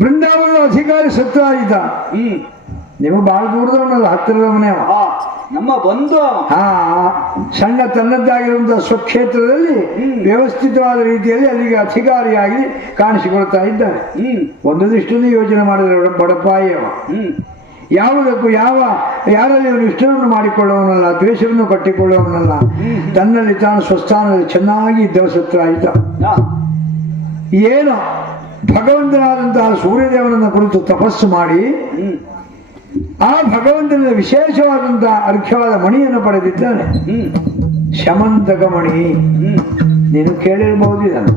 ಬೃಂದಾವನ ಅಧಿಕಾರಿ ಸತ್ತ ಇದ್ದ. ಹ್ಮ್. ನೀವು ಬಹಳ ದೂರದವನಲ್ಲ ಹತ್ತಿರದವನೇ ಅವ. ನಮ್ಮ ಬಂಧು ಅವ. ಹಾ ಸಣ್ಣ ತನ್ನದ್ದಾಗಿರುವಂತಹ ಸ್ವಕ್ಷೇತ್ರದಲ್ಲಿ ಹ್ಮ್. ವ್ಯವಸ್ಥಿತವಾದ ರೀತಿಯಲ್ಲಿ ಅಲ್ಲಿಗೆ ಅಧಿಕಾರಿಯಾಗಿ ಕಾಣಿಸಿಕೊಳ್ತಾ ಇದ್ದಾನೆ ಹ್ಮ್. ಒಂದು ಯೋಜನೆ ಯೋಚನೆ ಮಾಡಿದರೆ ಬಡಪಾಯಿ ಅವ. ಹ್ಮ್. ಯಾವುದಕ್ಕೂ ಯಾವ ಯಾರಲ್ಲಿ ಅವನು ಇಷ್ಟವನ್ನು ಮಾಡಿಕೊಳ್ಳುವವನಲ್ಲ ದ್ವೇಷವನ್ನು ಕಟ್ಟಿಕೊಳ್ಳುವವನಲ್ಲ ತನ್ನಲ್ಲಿ ತಾನು ಸ್ವಸ್ಥಾನದಲ್ಲಿ ಚೆನ್ನಾಗಿ ಇದ್ದವ ಸತ್ರ ಇದ್ದ. ಆ, ಏನು ಭಗವಂತನಾದಂತಹ ಸೂರ್ಯದೇವನನ್ನು ಕುರಿತು ತಪಸ್ಸು ಮಾಡಿ ಆ ಭಗವಂತನ ವಿಶೇಷವಾದಂತಹ ಅರ್ಘ್ಯವಾದ ಮಣಿಯನ್ನು ಪಡೆದಿದ್ದಾನೆ. ಶಮಂತಕ ಮಣಿ ನೀನು ಕೇಳಿರಬಹುದು ಇದನ್ನು.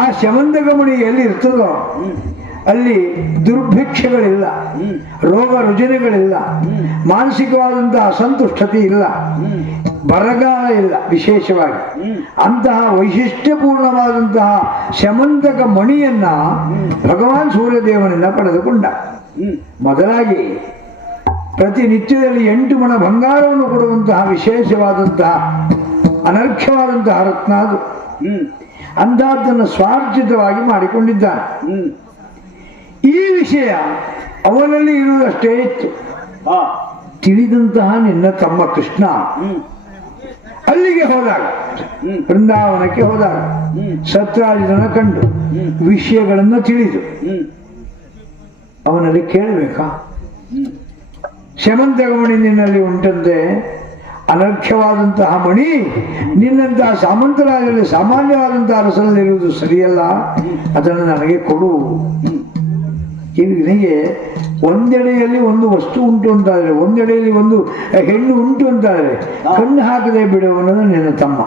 ಆ ಶಮಂತಕ ಮಣಿ ಎಲ್ಲಿ ಇರ್ತದೋ ಅಲ್ಲಿ ದುರ್ಭಿಕ್ಷಗಳಿಲ್ಲ ರೋಗ ರುಜಿನಗಳಿಲ್ಲ. ಮಾನಸಿಕವಾದಂತಹ ಅಸಂತುಷ್ಟತೆ ಇಲ್ಲ. ಬರಗಾಲ ಇಲ್ಲ ವಿಶೇಷವಾಗಿ. ಅಂತಹ ವೈಶಿಷ್ಟ್ಯಪೂರ್ಣವಾದಂತಹ ಶಮಂತಕ ಮಣಿಯನ್ನ ಭಗವಾನ್ ಸೂರ್ಯದೇವನಿಂದ ಪಡೆದುಕೊಂಡ. ಮೊದಲಾಗಿ ಪ್ರತಿನಿತ್ಯದಲ್ಲಿ ಎಂಟು ಮಣ ಬಂಗಾರವನ್ನು ಕೊಡುವಂತಹ ವಿಶೇಷವಾದಂತಹ ಅನರ್ಘ್ಯವಾದಂತಹ ರತ್ನ ಅದು. ಅಂತಹದ್ದನ್ನು ಸ್ವಾರ್ಜಿತವಾಗಿ ಮಾಡಿಕೊಂಡಿದ್ದಾನೆ. ಈ ವಿಷಯ ಅವನಲ್ಲಿ ಇರುವುದಷ್ಟೇ ಇತ್ತು. ಆ ತಿಳಿದಂತಹ ನಿನ್ನ ತಮ್ಮ ಕೃಷ್ಣ ಅಲ್ಲಿಗೆ ಹೋದಾಗ ವೃಂದಾವನಕ್ಕೆ ಬೃಂದಾವನಕ್ಕೆ ಹೋದಾಗ ಹ್ಮ್. ಸತ್ರಾಜಿತನ ಕಂಡು ವಿಷಯಗಳನ್ನು ತಿಳಿದು ಅವನಲ್ಲಿ ಕೇಳಬೇಕಾ? ಶಮಂತಗಮಣಿ ನಿನ್ನಲ್ಲಿ ಉಂಟಂತೆ ಅನರ್ಘ್ಯವಾದಂತಹ ಮಣಿ ನಿನ್ನಂತಹ ಸಾಮಂತರಾಜರಲ್ಲಿ ಸಾಮಾನ್ಯವಾದಂತಹ ಅರಸರಲ್ಲಿರುವುದು ಸರಿಯಲ್ಲ ಅದನ್ನು ನನಗೆ ಕೊಡು. ಈ ನಿನಗೆ ಒಂದೆಡೆಯಲ್ಲಿ ಒಂದು ವಸ್ತು ಉಂಟು ಅಂತಾದರೆ ಒಂದೆಡೆಯಲ್ಲಿ ಒಂದು ಹೆಣ್ಣು ಉಂಟು ಅಂತಾದರೆ ಕಣ್ಣು ಹಾಕದೆ ಬಿಡುವವನು ನಿನ್ನ ತಮ್ಮ.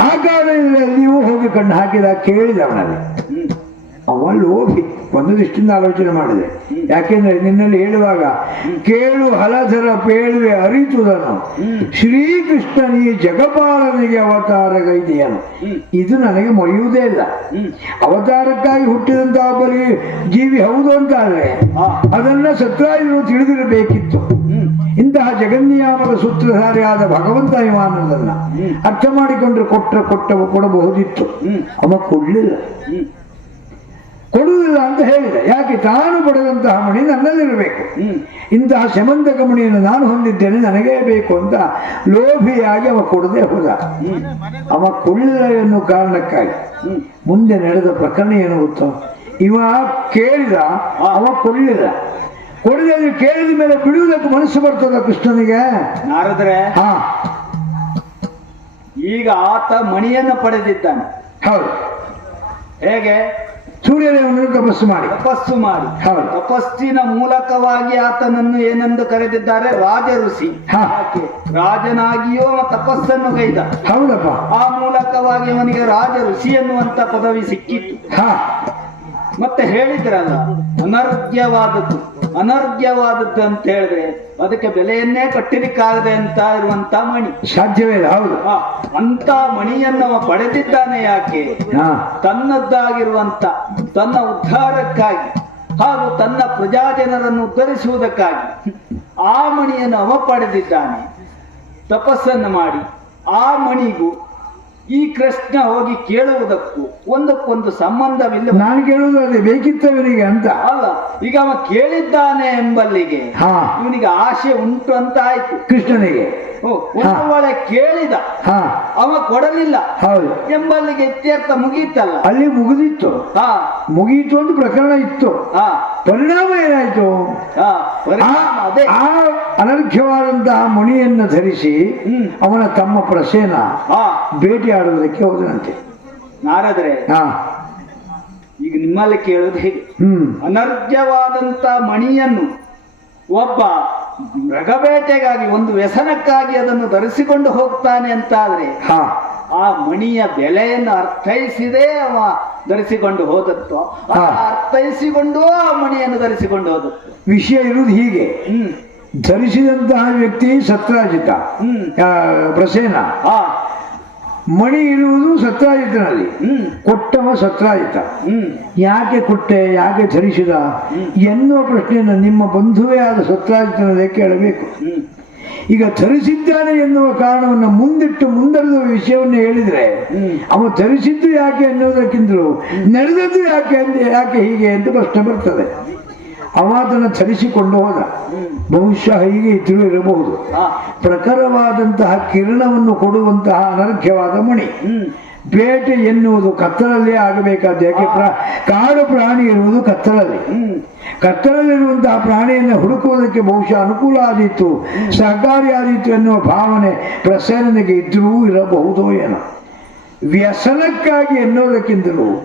ಆ ಕಾರಣದಲ್ಲಿಯೂ ಹೋಗಿ ಕಣ್ಣು ಹಾಕಿದ ಕೇಳಿದ ಅವನಲ್ಲಿ ಹೋಗಿ ಒಂದು ದೃಷ್ಟಿಯಿಂದ ಆಲೋಚನೆ ಮಾಡಿದೆ. ಯಾಕೆಂದ್ರೆ ನಿನ್ನಲ್ಲಿ ಹೇಳುವಾಗ, ಕೇಳು ಹಲಸರ ಪೇಳುವೆ ಅರಿತುದನು. ಶ್ರೀಕೃಷ್ಣ ಈ ಜಗಪಾಲನಿಗೆ ಅವತಾರಗೈದೆಯನು. ಇದು ನನಗೆ ಮೊರೆಯುವುದೇ ಇಲ್ಲ. ಅವತಾರಕ್ಕಾಗಿ ಹುಟ್ಟಿದಂತಹ ಬಲಿ ಜೀವಿ ಹೌದು ಅಂತಾದ್ರೆ ಆದ್ರೆ ಅದನ್ನ ಸತ್ರಾಯರು ತಿಳಿದಿರಬೇಕಿತ್ತು. ಇಂತಹ ಜಗನ್ನಿಯಾಮಕ ಸೂತ್ರಧಾರಿಯಾದ ಭಗವಂತ ಇವಾನಂದನ್ನ ಹ್ಮ್. ಅರ್ಥ ಮಾಡಿಕೊಂಡ್ರೆ ಕೊಟ್ಟರೆ ಕೊಟ್ಟ ಕೊಡಬಹುದಿತ್ತು. ಅವ ಕೊಡ್ಲಿಲ್ಲ. ಕೊಡುವುದಿಲ್ಲ ಅಂತ ಹೇಳಿದೆ. ಯಾಕೆ? ತಾನು ಪಡೆದಂತಹ ಮಣಿ ನನ್ನಲ್ಲಿರಬೇಕು. ಇಂತಹ ಶಮಂತಕ ಮಣಿಯನ್ನು ನಾನು ಹೊಂದಿದ್ದೇನೆ ನನಗೇ ಬೇಕು ಅಂತ ಲೋಭಿಯಾಗಿ ಅವ ಕೊಡದೆ ಹೋದ. ಅವ ಕೊಳ್ಳ ಎನ್ನುವ ಕಾರಣಕ್ಕಾಗಿ ಮುಂದೆ ನಡೆದ ಪ್ರಕರಣ ಏನು ಗೊತ್ತೋ? ಇವ ಕೇಳಿದ ಅವ ಕೊಡಲಿಲ್ಲ ಕೊಡದೆ ಕೇಳಿದ ಮೇಲೆ ಬಿಡುವುದಕ್ಕೆ ಮನಸ್ಸು ಬರ್ತದ ಕೃಷ್ಣನಿಗೆ? ನಾರದ್ರೆ ಹಾ ಈಗ ಆತ ಮಣಿಯನ್ನು ಪಡೆದಿದ್ದಾನೆ. ಹೌದು. ಹೇಗೆ? ಸೂರ್ಯದೇವನನ್ನು ತಪಸ್ಸು ಮಾಡಿ. ತಪಸ್ಸು ಮಾಡಿ. ತಪಸ್ಸಿನ ಮೂಲಕವಾಗಿ ಆತನನ್ನು ಏನೆಂದು ಕರೆದಿದ್ದಾರೆ? ರಾಜ ಋಷಿ ರಾಜನಾಗಿಯೋ? ತಪಸ್ಸನ್ನು ಕೈದ. ಹೌದಪ್ಪ. ಆ ಮೂಲಕವಾಗಿ ಅವನಿಗೆ ರಾಜ ಋಷಿ ಎನ್ನುವಂತ ಪದವಿ ಸಿಕ್ಕಿತ್ತು. ಹಾ. ಮತ್ತೆ ಹೇಳಿದ್ರಲ್ಲ ಅನರ್ಘ್ಯವಾದದ್ದು. ಅನರ್ಘ್ಯವಾದದ್ದು ಅಂತ ಹೇಳಿದ್ರೆ ಅದಕ್ಕೆ ಬೆಲೆಯನ್ನೇ ಕಟ್ಟಲಿಕ್ಕಾಗದೆ ಅಂತ ಇರುವಂತ ಮಣಿ. ಸಾಧ್ಯವೇ ಇಲ್ಲ ಹೌದು. ಅಂತ ಮಣಿಯನ್ನು ಪಡೆದಿದ್ದಾನೆ ಯಾಕೆ? ತನ್ನದ್ದಾಗಿರುವಂತ ತನ್ನ ಉದ್ಧಾರಕ್ಕಾಗಿ ಹಾಗೂ ತನ್ನ ಪ್ರಜಾಜನರನ್ನು ಉದ್ಧರಿಸುವುದಕ್ಕಾಗಿ ಆ ಮಣಿಯನ್ನು ಅವ ಪಡೆದಿದ್ದಾನೆ. ತಪಸ್ಸನ್ನು ಮಾಡಿ ಆ ಮಣಿಗೂ ಈ ಕೃಷ್ಣ ಹೋಗಿ ಕೇಳುವುದಕ್ಕೂ ಒಂದಕ್ಕೊಂದು ಸಂಬಂಧವಿಲ್ಲ. ನಾನು ಕೇಳುವುದು ಅದೇ ಬೇಕಿತ್ತವನಿಗೆ ಅಂತ. ಅಲ್ಲ ಈಗ ಅವ ಕೇಳಿದ್ದಾನೆ ಎಂಬಲ್ಲಿಗೆ ಹಾ. ಇವನಿಗೆ ಆಶೆ ಉಂಟು ಅಂತ ಆಯ್ತು ಕೃಷ್ಣನಿಗೆ. ಓ, ಒಂದು ವೇಳೆ ಕೇಳಿದ ಹಾ. ಅವ ಕೊಡಲಿಲ್ಲ ಹೌದು. ಎಂಬಲ್ಲಿಗೆ ಇತ್ಯರ್ಥ ಮುಗೀತಲ್ಲ. ಅಲ್ಲಿ ಮುಗಿದಿತ್ತು. ಹಾ. ಮುಗೀತು ಅಂತ ಪ್ರಕರಣ ಇತ್ತು. ಹಾ. ಪರಿಣಾಮ ಏನಾಯ್ತು? ಆ ಅನರ್ಘ್ಯವಾದಂತಹ ಮುನಿಯನ್ನು ಧರಿಸಿ. ಅವನ ತಮ್ಮ ಪ್ರಸೇನ ಭೇಟಿ ಭೇಟಿಯಾಡುವುದಕ್ಕೆ ಹೋದನಂತೆ. ನಾರದ್ರೆ ಹಾ. ಈಗ ನಿಮ್ಮಲ್ಲಿ ಕೇಳೋದು ಹೇಗೆ? ಅನರ್ಘ್ಯವಾದಂತ ಮಣಿಯನ್ನು ಒಬ್ಬ ಮೃಗಬೇಟೆಗಾಗಿ ಒಂದು ವ್ಯಸನಕ್ಕಾಗಿ ಅದನ್ನು ಧರಿಸಿಕೊಂಡು ಹೋಗ್ತಾನೆ ಅಂತಾದ್ರೆ ಹಾ. ಆ ಮಣಿಯ ಬೆಲೆಯನ್ನು ಅರ್ಥೈಸಿದೇ ಅವ ಧರಿಸಿಕೊಂಡು ಹೋದತ್ತು. ಅರ್ಥೈಸಿಕೊಂಡು ಆ ಮಣಿಯನ್ನು ಧರಿಸಿಕೊಂಡು ಹೋದತ್ತು ವಿಷಯ ಇರುವುದು ಹೀಗೆ. ಹ್ಮ್. ಧರಿಸಿದಂತಹ ವ್ಯಕ್ತಿ ಸತ್ರಾಜಿತ. ಪ್ರಸೇನ. ಹಾ. ಮಣಿ ಇರುವುದು ಸತ್ರಾಜಿತನಲ್ಲಿ. ಹ್ಮ್. ಕೊಟ್ಟವ ಸತ್ರಾಜಿತ. ಹ್ಮ್. ಯಾಕೆ ಕೊಟ್ಟೆ ಯಾಕೆ ಧರಿಸಿದ ಎನ್ನುವ ಪ್ರಶ್ನೆಯನ್ನು ನಿಮ್ಮ ಬಂಧುವೇ ಆದ ಸತ್ರಾಜಿತನಲ್ಲೇ ಕೇಳಬೇಕು ಹ್ಮ್. ಈಗ ಧರಿಸಿದ್ದಾನೆ ಎನ್ನುವ ಕಾರಣವನ್ನು ಮುಂದಿಟ್ಟು ಮುಂದರದ ವಿಷಯವನ್ನು ಹೇಳಿದ್ರೆ ಅವನು ಅವ ಧರಿಸಿದ್ದು ಯಾಕೆ ಅನ್ನೋದಕ್ಕಿಂತಲೂ ನಡೆದದ್ದು ಯಾಕೆ ಅಂತ ಯಾಕೆ ಹೀಗೆ ಅಂತ ಪ್ರಶ್ನೆ ಬರ್ತದೆ. ಅವ ಅದನ್ನು ಧರಿಸಿಕೊಂಡು ಹೋದ. ಬಹುಶಃ ಹೀಗೆ ಇದ್ರೂ ಇರಬಹುದು ಪ್ರಖರವಾದಂತಹ ಕಿರಣವನ್ನು ಕೊಡುವಂತಹ ಅನರ್ಘ್ಯವಾದ ಮಣಿ. ಬೇಟೆ ಎನ್ನುವುದು ಕತ್ತಲಲ್ಲೇ ಆಗಬೇಕಾದ ಯಾಕೆ ಪ್ರ- ಕಾಡು ಪ್ರಾಣಿ ಇರುವುದು ಕತ್ತಲಲ್ಲಿ. ಕತ್ತಲಲ್ಲಿರುವಂತಹ ಪ್ರಾಣಿಯನ್ನು ಹುಡುಕುವುದಕ್ಕೆ ಬಹುಶಃ ಅನುಕೂಲ ಆದೀತು. ಸಹಕಾರಿ ಆದೀತು ಎನ್ನುವ ಭಾವನೆ ಪ್ರಸನ್ನನಿಗೆ ಇದ್ರೂ ಇರಬಹುದೋ ಏನೋ. ವ್ಯಸನಕ್ಕಾಗಿ ಎನ್ನುವುದಕ್ಕಿಂತಲೂ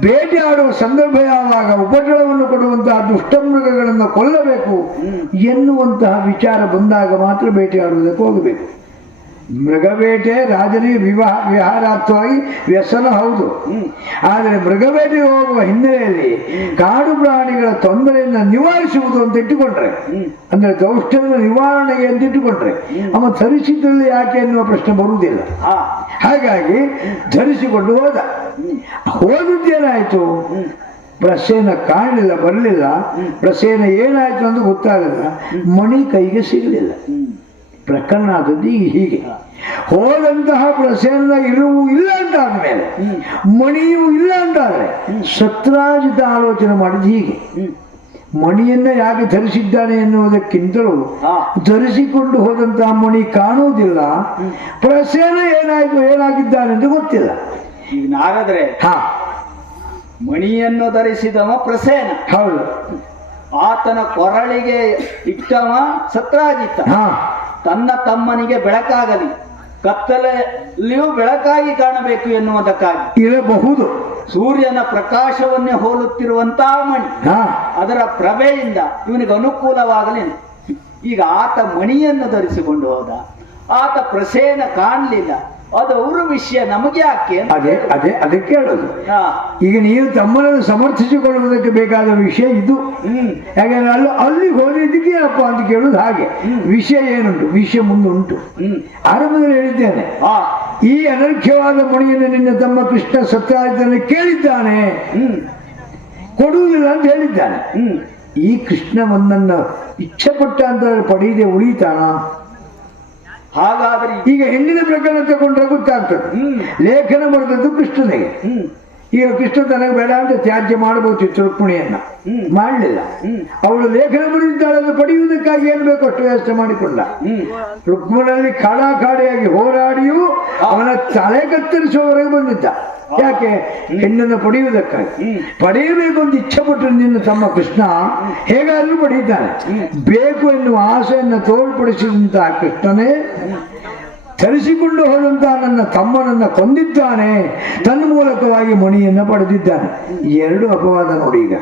ಬೇಟೆಯಾಡುವ ಸಂದರ್ಭ ಯಾವಾಗ ಉಪಟಳವನ್ನು ಕೊಡುವಂತಹ ದುಷ್ಟಮೃಗಗಳನ್ನು ಕೊಲ್ಲಬೇಕು ಎನ್ನುವಂತಹ ವಿಚಾರ ಬಂದಾಗ ಮಾತ್ರ ಬೇಟೆಯಾಡುವುದಕ್ಕೆ ಹೋಗಬೇಕು. ಮೃಗಬೇಟೆ ರಾಜನಿಗೆ ವಿವಾಹ ವಿಹಾರಾರ್ಥವಾಗಿ ವ್ಯಸನ ಹೌದು. ಆದರೆ ಮೃಗಬೇಟೆಗೆ ಹೋಗುವ ಹಿನ್ನೆಲೆಯಲ್ಲಿ ಕಾಡು ಪ್ರಾಣಿಗಳ ತೊಂದರೆಯನ್ನು ನಿವಾರಿಸುವುದು ಅಂತ ಇಟ್ಟುಕೊಂಡ್ರೆ. ಅಂದ್ರೆ ದೌಷ್ಟ್ಯದ ನಿವಾರಣೆಗೆ ಅಂತ ಇಟ್ಟುಕೊಂಡ್ರೆ. ಅವ ಧರಿಸಿದ್ರಲ್ಲಿ ಯಾಕೆ ಎನ್ನುವ ಪ್ರಶ್ನೆ ಬರುವುದಿಲ್ಲ. ಹಾಗಾಗಿ ಧರಿಸಿಕೊಂಡು ಹೋದ. ಹೋದದ್ದೇನಾಯ್ತು? ಪ್ರಸೇನ ಕಾಣಲಿಲ್ಲ ಬರಲಿಲ್ಲ. ಪ್ರಸೇನ ಏನಾಯಿತು ಅಂತ ಗೊತ್ತಾಗಲಿಲ್ಲ ಮಣಿ ಕೈಗೆ ಸಿಗಲಿಲ್ಲ. ಪ್ರಕರಣ ಆದದ್ದು ಈಗ ಹೀಗೆ. ಹೋದಂತಹ ಪ್ರಸೇನ ಇರುವು ಇಲ್ಲ ಅಂತ ಆದ್ಮೇಲೆ ಮಣಿಯೂ ಇಲ್ಲ ಅಂತಾದ್ರೆ ಸತ್ರಾಜಿತ ಆಲೋಚನೆ ಮಾಡಿದ್ದು ಹೀಗೆ. ಮಣಿಯನ್ನ ಯಾಕೆ ಧರಿಸಿದ್ದಾನೆ ಎನ್ನುವುದಕ್ಕಿಂತಲೂ ಧರಿಸಿಕೊಂಡು ಹೋದಂತಹ ಮಣಿ ಕಾಣುವುದಿಲ್ಲ. ಪ್ರಸೇನ ಏನಾಯ್ತು ಏನಾಗಿದ್ದಾನೆ ಅಂತ ಗೊತ್ತಿಲ್ಲ. ಈಗ ನಾಗಾದ್ರೆ ಹಾ. ಮಣಿಯನ್ನು ಧರಿಸಿದವ ಪ್ರಸೇನ. ಹೌದು. ಆತನ ಕೊರಳಿಗೆ ಇಟ್ಟವ ಸತ್ರಾಜಿತ್ತ ಹಾ. ತನ್ನ ತಮ್ಮನಿಗೆ ಬೆಳಕಾಗಲಿ. ಕತ್ತಲೆಯಲ್ಲಿಯೂ ಬೆಳಕಾಗಿ ಕಾಣಬೇಕು ಎನ್ನುವುದಕ್ಕಾಗಿ. ಇರಬಹುದು. ಸೂರ್ಯನ ಪ್ರಕಾಶವನ್ನೇ ಹೋಲುತ್ತಿರುವಂತಹ ಮಣಿ. ಅದರ ಪ್ರಭೆಯಿಂದ ಇವನಿಗೆ ಅನುಕೂಲವಾಗಲಿ ಈಗ ಆತ ಮಣಿಯನ್ನು ಧರಿಸಿಕೊಂಡು ಹೋದ. ಆತ ಪ್ರಸೇನ ಕಾಣಲಿಲ್ಲ. ಅದು ಅವರ ವಿಷಯ ನಮಗೆ ಯಾಕೆ ಅದೇ ಅದೇ ಅದಕ್ಕೆ ಹೇಳೋದು. ಈಗ ನೀವು ತಮ್ಮನನ್ನು ಸಮರ್ಥಿಸಿಕೊಳ್ಳುವುದಕ್ಕೆ ಬೇಕಾದ ವಿಷಯ ಇದು. ಯಾಕಂದ್ರೆ ಅಲ್ಲಿ ಅಲ್ಲಿ ಹೋಗಿದ್ದಕ್ಕೆ ಏನಪ್ಪ ಅಂತ ಕೇಳುದು ಹಾಗೆ. ವಿಷಯ ಏನುಂಟು? ವಿಷಯ ಮುಂದುಂಟು. ಆರಂಭದಲ್ಲಿ ಹೇಳಿದ್ದೇನೆ. ಈ ಅನರ್ಘ್ಯವಾದ ಮಣಿಯನ್ನು ನಿನ್ನ ತಮ್ಮ ಕೃಷ್ಣ ಸತ್ಯರಾಜನ ಕೇಳಿದ್ದಾನೆ. ಕೊಡುವುದಿಲ್ಲ ಅಂತ ಹೇಳಿದ್ದಾನೆ. ಈ ಕೃಷ್ಣ ಒಂದನ್ನು ಇಚ್ಛೆ ಪಟ್ಟ ಅಂತ ಪಡೆಯದೆ ಉಳಿತಾನ? ಹಾಗಾದ್ರೆ ಈಗ ಹೆಣ್ಣಿನ ಪ್ರಕರಣ ತಗೊಂಡ್ರೆ ಗೊತ್ತಾಗ್ತದೆ ಲೇಖನ ಮಾಡಿದದ್ದು ಕೃಷ್ಣನಿಗೆ ಈಗ ಕೃಷ್ಣ ತನಗೆ ಬೇಡ ಅಂತ ತ್ಯಾಜ್ಯ ಮಾಡಬಹುದು ರುಕ್ಮಿಣಿಯನ್ನ. ಮಾಡಲಿಲ್ಲ. ಅವಳು ಲೇಖನ ಬರೆದಿದ್ದಾಳೆ ಅದು ಪಡೆಯುವುದಕ್ಕಾಗಿ ಏನು ಬೇಕು ಅಷ್ಟು ವ್ಯವಸ್ಥೆ ಮಾಡಿಕೊಂಡ ಹ್ಮ್. ರುಕ್ಮನಲ್ಲಿ ಕಾಡಾಕಾಡಿಯಾಗಿ ಹೋರಾಡಿಯೂ ಅವನ ತಲೆ ಕತ್ತರಿಸುವವರೆಗೆ ಬಂದಿದ್ದ. ಯಾಕೆ? ಹೆಣ್ಣನ್ನು ಪಡೆಯುವುದಕ್ಕಾಗಿ. ಪಡೆಯಬೇಕು ಅಂತ ಇಚ್ಛೆ ಪಟ್ಟರು ನಿನ್ನ ತಮ್ಮ ಕೃಷ್ಣ ಹೇಗಾದ್ರೂ ಪಡೆಯುತ್ತಾನೆ. ಬೇಕು ಎನ್ನುವ ಆಸೆಯನ್ನು ತೋರ್ಪಡಿಸಿದಂತಹ ಕೃಷ್ಣನೇ ಧರಿಸಿಕೊಂಡು ಹೋದಂತಹ ನನ್ನ ತಮ್ಮನನ್ನ ಕೊಂದಿದ್ದಾನೆ. ತನ್ನ ಮೂಲಕವಾಗಿ ಮಣಿಯನ್ನ ಪಡೆದಿದ್ದಾನೆ. ಎರಡು ಅಪವಾದ ನೋಡಿ ಈಗ.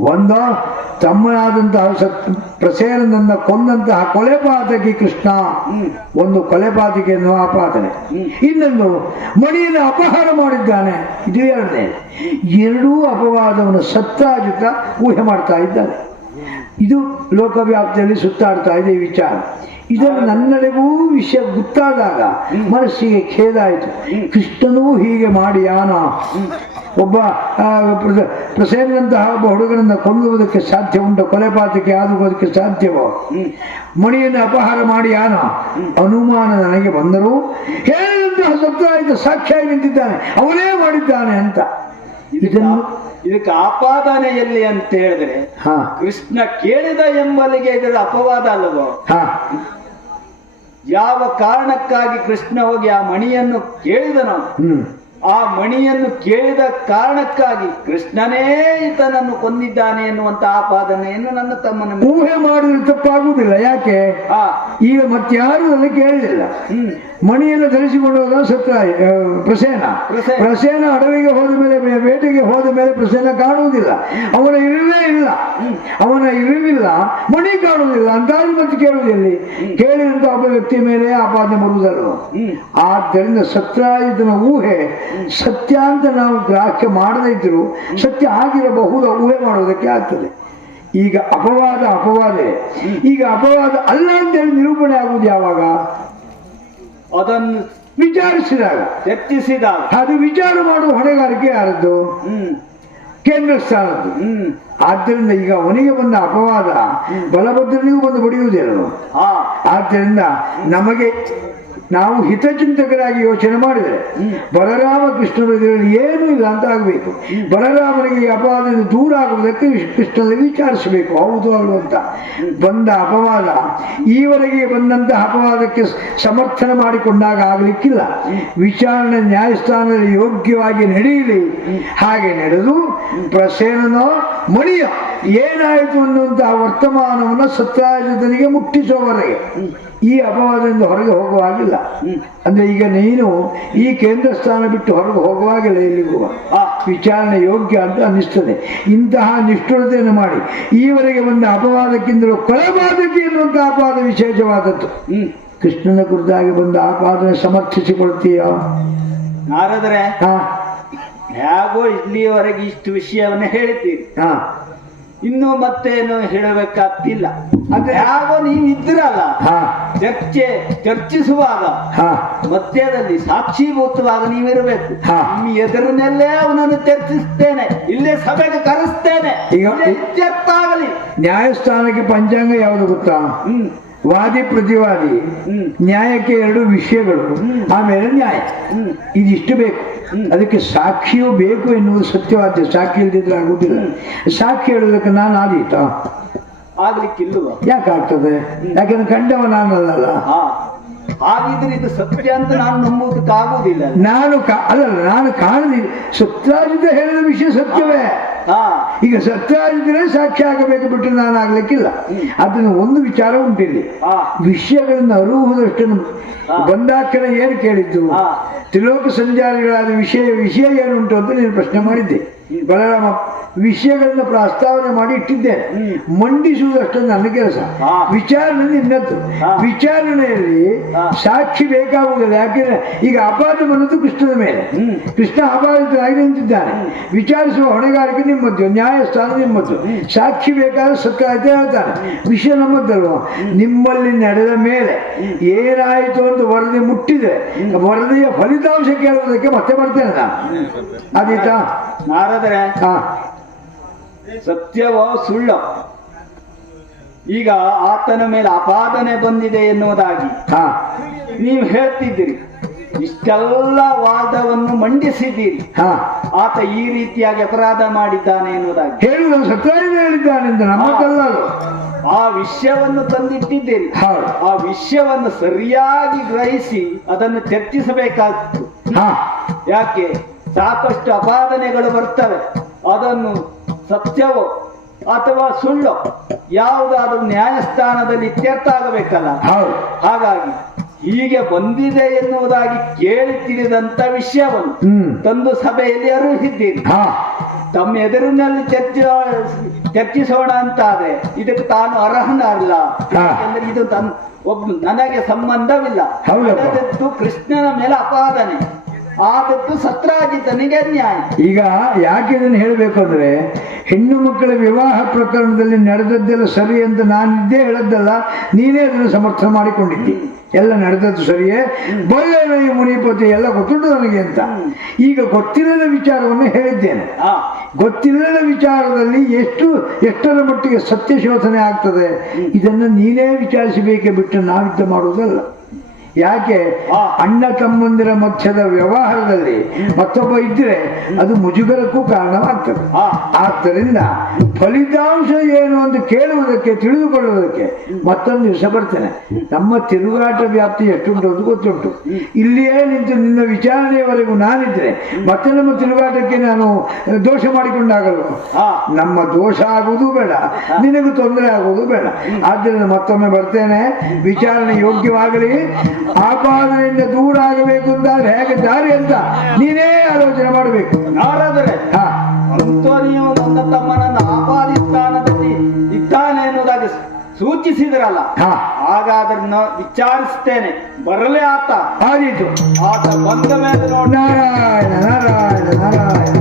ಒಂದು, ತಮ್ಮನಾದಂತಹ ಸತ್, ಪ್ರಸೇನನನ್ನ ಕೊಂದಂತಹ ಕೊಲೆಪಾತಕಿ ಕೃಷ್ಣ. ಒಂದು ಕೊಲೆಪಾತಕಿ ಎನ್ನುವ ಅಪಾತನೆ ಇನ್ನೊಂದು, ಮಣಿಯನ್ನು ಅಪಹಾರ ಮಾಡಿದ್ದಾನೆ. ಇದು ಎರಡನೇ. ಎರಡೂ ಅಪವಾದವನ್ನು ಸತ್ತಾಜಿತ ಊಹೆ ಮಾಡ್ತಾ ಇದ್ದಾನೆ. ಇದು ಲೋಕವ್ಯಾಪ್ತಿಯಲ್ಲಿ ಸುತ್ತಾಡ್ತಾ ಇದೆ ಈ ವಿಚಾರ. ಇದನ್ನು ನನ್ನೆಡೆಗೂ ವಿಷಯ ಗೊತ್ತಾದಾಗ ಮನಸ್ಸಿಗೆ ಖೇದ ಆಯಿತು ಕೃಷ್ಣನೂ ಹೀಗೆ ಮಾಡಿ ಯಾನ ಒಬ್ಬ ಪ್ರಸೇನಂತಹ ಒಬ್ಬ ಹುಡುಗನನ್ನು ಕೊಲ್ಲುವುದಕ್ಕೆ ಸಾಧ್ಯ ಉಂಟು ಕೊಲೆಪಾತಕ್ಕೆ ಆಗುವುದಕ್ಕೆ ಸಾಧ್ಯವೋ? ಮಣಿಯನ್ನು ಅಪಹಾರ ಮಾಡಿ ಯಾನ ಅನುಮಾನ ನನಗೆ ಬಂದರೂ ಹೇಳಿದಂತಹ ಸತ್ಯ ಸಾಕ್ಷಿಯಾಗಿ ನಿಂತಿದ್ದಾನೆ ಅವನೇ ಮಾಡಿದ್ದಾನೆ ಅಂತ. ಇದನ್ನು ಇದಕ್ಕೆ ಆಪಾದನೆ ಎಲ್ಲಿ ಅಂತ ಹೇಳಿದ್ರೆ ಹಾ. ಕೃಷ್ಣ ಕೇಳಿದ ಎಂಬಲಿಗೆ ಇದರ ಅಪವಾದ ಅಲ್ಲವೋ? ಹಾ. ಯಾವ ಕಾರಣಕ್ಕಾಗಿ ಕೃಷ್ಣ ಹೋಗಿ ಆ ಮಣಿಯನ್ನು ಕೇಳಿದನೋ ಆ ಮಣಿಯನ್ನು ಕೇಳಿದ ಕಾರಣಕ್ಕಾಗಿ ಕೃಷ್ಣನೇ ಈತನನ್ನು ಕೊಂದಿದ್ದಾನೆ ಎನ್ನುವಂತ ಆಪಾದನೆಯನ್ನು ನನ್ನ ತಮ್ಮನ ಊಹೆ ಮಾಡಿದ್ರೆ ತಪ್ಪಾಗುವುದಿಲ್ಲ. ಯಾಕೆ? ಆ. ಈಗ ಮತ್ತಾರು ಅದನ್ನು ಕೇಳಲಿಲ್ಲ ಮಣಿಯನ್ನು ಧರಿಸಿಕೊಂಡು ಹೋದ ಸತ್ರ ಪ್ರಸೇನ. ಪ್ರಸೇನ. ಅಡವಿಗೆ ಹೋದ ಮೇಲೆ ಬೇಟೆಗೆ ಹೋದ ಮೇಲೆ ಪ್ರಸೇನ ಕಾಣುವುದಿಲ್ಲ. ಅವನ ಇರುವೇ ಇಲ್ಲ. ಅವನ ಇರುವಿಲ್ಲ. ಮಣಿ ಕಾಣುವುದಿಲ್ಲ. ಅಂತಾರು ಮತ್ತೆ ಕೇಳುವುದಿಲ್ಲ ಕೇಳಿದಂತ ಒಬ್ಬ ವ್ಯಕ್ತಿಯ ಮೇಲೆ ಆಪಾದನೆ ಬರುವುದಲ್ಲ ಆದ್ದರಿಂದ ಸತ್ರಾಯುಧನ ಊಹೆ ಸತ್ಯ ಅಂತ ನಾವು ಗ್ರಾಹ್ಯ ಮಾಡದೇ ಇದ್ರು ಸತ್ಯ ಆಗಿರಬಹುದು ಊಹೆ ಮಾಡೋದಕ್ಕೆ ಆಗ್ತದೆ. ಈಗ ಅಪವಾದ ಅಪವಾದೇ. ಈಗ ಅಪವಾದ ಅಲ್ಲ ಅಂತ ಹೇಳಿ ನಿರೂಪಣೆ ಆಗುವುದು ಯಾವಾಗ? ಅದನ್ನು ವಿಚಾರಿಸಿದಾಗ. ಚರ್ಚಿಸಿದಾಗ ಅದು ವಿಚಾರ ಮಾಡುವ ಹೊಣೆಗಾರಿಕೆ ಯಾರದ್ದು? ಹ್ಮ್. ಕೇಂದ್ರ ಸ್ಥಾನದ್ದು ಹ್ಮ್. ಆದ್ದರಿಂದ ಈಗ ಅವನಿಗೆ ಬಂದ ಅಪವಾದ ಬಲಭದ್ರನಿಗೂ ಬಂದು ಬಡಿಯುವುದಿಲ್ಲ ಹಾ. ಆದ್ದರಿಂದ ನಮಗೆ ನಾವು ಹಿತಚಿಂತಕರಾಗಿ ಯೋಚನೆ ಮಾಡಿದರೆ ಬಲರಾಮ ಕೃಷ್ಣರು ಇದರಲ್ಲಿ ಏನೂ ಇಲ್ಲ ಅಂತ ಆಗಬೇಕು. ಬಲರಾಮನಿಗೆ ಈ ಅಪವಾದದಿಂದ ದೂರ ಆಗುವುದಕ್ಕೆ ಕೃಷ್ಣನಿಗೆ ವಿಚಾರಿಸಬೇಕು. ಹೌದು ಅಲ್ಲ ಅಂತ ಬಂದ ಅಪವಾದ. ಈವರೆಗೆ ಬಂದಂತಹ ಅಪವಾದಕ್ಕೆ ಸಮರ್ಥನೆ ಮಾಡಿಕೊಂಡಾಗ ಆಗಲಿಕ್ಕಿಲ್ಲ. ವಿಚಾರಣೆ ನ್ಯಾಯಸ್ಥಾನದಲ್ಲಿ ಯೋಗ್ಯವಾಗಿ ನಡೆಯಲಿ. ಹಾಗೆ ನಡೆದು ಪ್ರಸೇನನೋ ಮಣಿಯ ಏನಾಯಿತು ಅನ್ನುವಂತಹ ವರ್ತಮಾನವನ್ನು ಸತ್ಯಾಯುಧನಿಗೆ ಮುಟ್ಟಿಸುವವರೆಗೆ ಈ ಅಪವಾದದಿಂದ ಹೊರಗೆ ಹೋಗುವಾಗಿಲ್ಲ ಅಂದ್ರೆ ಈಗ ನೀನು ಈ ಕೇಂದ್ರ ಸ್ಥಾನ ಬಿಟ್ಟು ಹೊರಗೆ ಹೋಗುವಾಗಿಲ್ಲ ಎಲ್ಲಿಗೂ. ಆ. ವಿಚಾರಣೆ ಯೋಗ್ಯ ಅಂತ ಅನ್ನಿಸ್ತದೆ. ಇಂತಹ ನಿಷ್ಠುರತೆಯನ್ನು ಮಾಡಿ. ಈವರೆಗೆ ಬಂದ ಅಪವಾದಕ್ಕಿಂತಲೂ ಕೊಲೆಪಾದಕಿ ಎನ್ನುವಂತಹ ಅಪವಾದ ವಿಶೇಷವಾದದ್ದು. ಹ್ಮ್. ಕೃಷ್ಣನ ಕುರಿತಾಗಿ ಬಂದ ಆಪಾದನೆ ಸಮರ್ಥಿಸಿಕೊಳ್ತೀಯ? ನಾರದ್ರೆ ಹಾ. ಹೇಗೋ ಇಲ್ಲಿಯವರೆಗೆ ಇಷ್ಟು ವಿಷಯವನ್ನು ಹೇಳ್ತೀರಿ ಹಾ. ಇನ್ನು ಮತ್ತೇನು ಹೇಳಬೇಕಾಗ್ತಿಲ್ಲ. ಅಂದ್ರೆ ಯಾವ ನೀವು ಇದ್ರಲ್ಲ ಹಾ. ಚರ್ಚೆ ಚರ್ಚಿಸುವಾಗ ಹಾ. ಮಧ್ಯದಲ್ಲಿ ಸಾಕ್ಷೀಭೂತವಾಗ ನೀವಿರಬೇಕು. ಹಾ. ನಿಮ್ಮ ಎದುರಿನಲ್ಲೇ ಅವನನ್ನು ಚರ್ಚಿಸ್ತೇನೆ. ಇಲ್ಲೇ ಸಭೆಗೆ ಕರೆಸ್ತೇನೆ. ಆಗಲಿ ನ್ಯಾಯಸ್ಥಾನಕ್ಕೆ ಪಂಚಾಂಗ ಯಾವುದು ಗೊತ್ತಾ? ಹ್ಮ್. ವಾದಿ ಪ್ರತಿವಾದಿ ಹ್ಮ್. ನ್ಯಾಯಕ್ಕೆ ಎರಡು ವಿಷಯಗಳು ಆಮೇಲೆ ನ್ಯಾಯ. ಹ್ಮ್. ಇದಿಷ್ಟು ಬೇಕು. ಅದಕ್ಕೆ ಸಾಕ್ಷಿಯೂ ಬೇಕು ಎನ್ನುವುದು ಸತ್ಯವಾದ ಸಾಕ್ಷಿ ಇಲ್ದಿದ್ರೆ ಆಗುದಿಲ್ಲ. ಸಾಕ್ಷಿ ಹೇಳುವುದಕ್ಕೆ ನಾನು ಆದೀತ. ಆಗ್ಲಿಕ್ಕಿಲ್ವ ಯಾಕಾಗ್ತದೆ? ಯಾಕಂದ್ರೆ ಕಂಡವ ನಾನಲ್ಲ ಹಾ. ಹಾಗಿದ್ರೆ ಇದು ಸತ್ಯ ಅಂತ ನಾನು ನಂಬುವುದಕ್ಕಾಗುವುದಿಲ್ಲ ನಾನು ಅಲ್ಲ ನಾನು ಕಾಣದಿ ಸತ್ಯ ಹೇಳಿದ ವಿಷಯ ಸತ್ಯವೇ. ಈಗ ಇದ್ರೆ ಸಾಕ್ಷಿ ಆಗಬೇಕು ಬಿಟ್ಟು ನಾನು ಆಗ್ಲಿಕ್ಕಿಲ್ಲ. ಅದನ್ನು ಒಂದು ವಿಚಾರ ಉಂಟಿಲ್ಲಿ. ವಿಷಯಗಳನ್ನು ಅರುವುದಷ್ಟನ್ನು ಬಂದಾಕ್ಷರ ಏನು ಕೇಳಿದ್ದು. ತ್ರಿಲೋಕ ಸಂಚಾರಿಗಳಾದ ವಿಷಯ ವಿಷಯ ಏನುಂಟು ಅಂತ ನೀನು ಪ್ರಶ್ನೆ ಮಾಡಿದ್ದೆ. ಬಲರಾಮ ವಿಷಯಗಳನ್ನ ಪ್ರಸ್ತಾವನೆ ಮಾಡಿ ಇಟ್ಟಿದ್ದೇನೆ. ಮಂಡಿಸುವುದಷ್ಟೊಂದು ಮಂಡಿಸುವುದಷ್ಟು ನನ್ನ ಕೆಲಸ. ವಿಚಾರಣೆ ನಿನ್ನದ್ದು. ವಿಚಾರಣೆಯಲ್ಲಿ ಸಾಕ್ಷಿ ಬೇಕಾಗುವುದಿಲ್ಲ. ಯಾಕೆಂದ್ರೆ ಈಗ ಅಪಾದ ಬಂದದ್ದು ಕೃಷ್ಣನ ಮೇಲೆ. ಕೃಷ್ಣ ಅಪಾದಿತನಾಗಿ ನಿಂತಿದ್ದಾನೆ ವಿಚಾರಿಸುವ ಹೊಣೆಗಾರಿಕೆ ನಿಮ್ಮದ್ದು ನ್ಯಾಯಸ್ಥಾನ ನಿಮ್ಮದ್ದು. ಸಾಕ್ಷಿ ಬೇಕಾದ ಸತ್ಯ ಅಂತ ಹೇಳ್ತಾನೆ ವಿಷಯ ನಮ್ಮದ್ದಲ್ವ? ನಿಮ್ಮಲ್ಲಿ ನಡೆದ ಮೇಲೆ ಏನಾಯಿತು ಅಂತ ವರದಿ ಮುಟ್ಟಿದೆ ವರದಿಯ ಫಲಿತಾಂಶ ಕೇಳುವುದಕ್ಕೆ ಮತ್ತೆ ಬರ್ತೇನೆ ನಾನು. ಆದೀತಾ? ಹಾ. ಸತ್ಯವೋ ಸುಳ್ಳು? ಈಗ ಆತನ ಮೇಲೆ ಅಪಾದನೆ ಬಂದಿದೆ ಎನ್ನುವುದಾಗಿ. ನೀವು ಹೇಳ್ತಿದ್ದೀರಿ. ಇಷ್ಟೆಲ್ಲ ವಾದವನ್ನು ಮಂಡಿಸಿದ್ದೀರಿ. ಆತ ಈ ರೀತಿಯಾಗಿ ಅಪರಾಧ ಮಾಡಿದ್ದಾನೆ ಎನ್ನುವುದಾಗಿ. ಹೇಳುವುದು ಅದು. ಆ ವಿಷಯವನ್ನು ತಂದಿಟ್ಟಿದ್ದೀರಿ ಹೌದು ಆ ವಿಷಯವನ್ನು ಸರಿಯಾಗಿ ಗ್ರಹಿಸಿ ಅದನ್ನು ಚರ್ಚಿಸಬೇಕಾಗ್ತು. ಹಾ. ಯಾಕೆ? ಸಾಕಷ್ಟು ಅಪಾದನೆಗಳು ಬರ್ತವೆ. ಅದನ್ನು ಸತ್ಯವೋ ಅಥವಾ ಸುಳ್ಳು ಯಾವುದಾದ್ರೂ ನ್ಯಾಯಸ್ಥಾನದಲ್ಲಿ ಇತ್ಯರ್ಥ ಆಗಬೇಕಲ್ಲ ಹೌದು. ಹಾಗಾಗಿ ಹೀಗೆ ಬಂದಿದೆ ಎನ್ನುವುದಾಗಿ ಕೇಳಿ ತಿಳಿದಂತ ವಿಷಯವನ್ನು ತಂದು ಸಭೆಯಲ್ಲಿ ಅರುಹಿದ್ದೀರಿ ತಮ್ಮ ಎದುರಿನಲ್ಲಿ ಚರ್ಚೆ ಚರ್ಚಿಸೋಣ ಅಂತಾದ್ರೆ ಇದಕ್ಕೆ ತಾನು ಅರ್ಹನಲ್ಲ. ಅಲ್ಲ ಯಾಕಂದ್ರೆ ಇದು ಒಬ್ಬ ನನಗೆ ಸಂಬಂಧವಿಲ್ಲ. ಕೃಷ್ಣನ ಮೇಲೆ ಅಪಾದನೆ. ಆದದ್ದು ಸತ್ರಾಜಿತನಿಗೆ ಅನ್ಯಾಯ ಈಗ ಯಾಕೆ ಇದನ್ನು ಹೇಳಬೇಕು ಅಂದ್ರೆ ಹೆಣ್ಣು ಮಕ್ಕಳ ವಿವಾಹ ಪ್ರಕರಣದಲ್ಲಿ ನಡೆದದ್ದೆಲ್ಲ ಸರಿ ಅಂತ ನಾನಿದ್ದೇ ಹೇಳದ್ದಲ್ಲ ನೀನೇ ಅದನ್ನು ಸಮರ್ಥನೆ ಮಾಡಿಕೊಂಡಿದ್ದಿ. ಎಲ್ಲ ನಡೆದದ್ದು ಸರಿಯೇ? ಬರಲಿಲ್ಲ ಈ ಮುನಿಪತಿ ಎಲ್ಲ ಗೊತ್ತುಂಟು ನನಗೆ ಅಂತ. ಈಗ ಗೊತ್ತಿಲ್ಲದ ವಿಚಾರವನ್ನು ಹೇಳಿದ್ದೇನೆ. ಗೊತ್ತಿಲ್ಲದ ವಿಚಾರದಲ್ಲಿ ಎಷ್ಟು ಎಷ್ಟರ ಮಟ್ಟಿಗೆ ಸತ್ಯ ಶೋಧನೆ ಆಗ್ತದೆ ಇದನ್ನು ನೀನೇ ವಿಚಾರಿಸಬೇಕೆ ಬಿಟ್ಟು ನಾವಿದ್ದ ಮಾಡುವುದಲ್ಲ. ಯಾಕೆ. ಅಣ್ಣ ತಮ್ಮಂದಿರ ಮಧ್ಯದ ವ್ಯವಹಾರದಲ್ಲಿ ಮತ್ತೊಬ್ಬ ಇದ್ರೆ ಅದು ಮುಜುಗರಕ್ಕೂ ಕಾರಣವಾಗ್ತದೆ. ಆದ್ದರಿಂದ ಫಲಿತಾಂಶ ಏನು ಅಂತ ಕೇಳುವುದಕ್ಕೆ ತಿಳಿದುಕೊಳ್ಳುವುದಕ್ಕೆ ಮತ್ತೊಂದು ದಿವಸ ಬರ್ತೇನೆ. ನಮ್ಮ ತಿರುಗಾಟ ವ್ಯಾಪ್ತಿ ಎಷ್ಟುಂಟು ಅಂತ ಗೊತ್ತುಂಟು. ಇಲ್ಲಿಯೇ ನಿಂತು ನಿನ್ನ ವಿಚಾರಣೆಯವರೆಗೂ ನಾನಿದ್ರೆ ಮತ್ತೆ ನಮ್ಮ ತಿರುಗಾಟಕ್ಕೆ ನಾನು ದೋಷ ಮಾಡಿಕೊಂಡಾಗಲು ನಮ್ಮ ದೋಷ ಆಗುವುದು ಬೇಡ ನಿನಗೂ ತೊಂದರೆ ಆಗುವುದು ಬೇಡ. ಆದ್ದರಿಂದ ಮತ್ತೊಮ್ಮೆ ಬರ್ತೇನೆ. ವಿಚಾರಣೆ ಯೋಗ್ಯವಾಗಲಿ. ಆಪಾದನೆಯಿಂದ ದೂರ ಆಗಬೇಕು ಅಂತಾರೆ ಹೇಗೆ ದಾರಿ ಅಂತ ನೀನೇ ಆಲೋಚನೆ ಮಾಡಬೇಕು. ಯಾರಾದರೆ ಅಂತೋನಿಯು ನನ್ನ ತಮ್ಮನನ್ನು ಆಪಾದಿ ಸ್ಥಾನದಲ್ಲಿ ಇದ್ದಾನೆ ಎನ್ನುವುದಾಗಿ ಸೂಚಿಸಿದ್ರಲ್ಲ. ಆಗ ಅದನ್ನ ವಿಚಾರಿಸ್ತೇನೆ. ಬರಲೇ ಆತ. ಆದೀತು ಆತ ಬಂದ ಮೇಲೆ ನಾರಾಯಣ ನಾರಾಯಣ ನಾರಾಯಣ.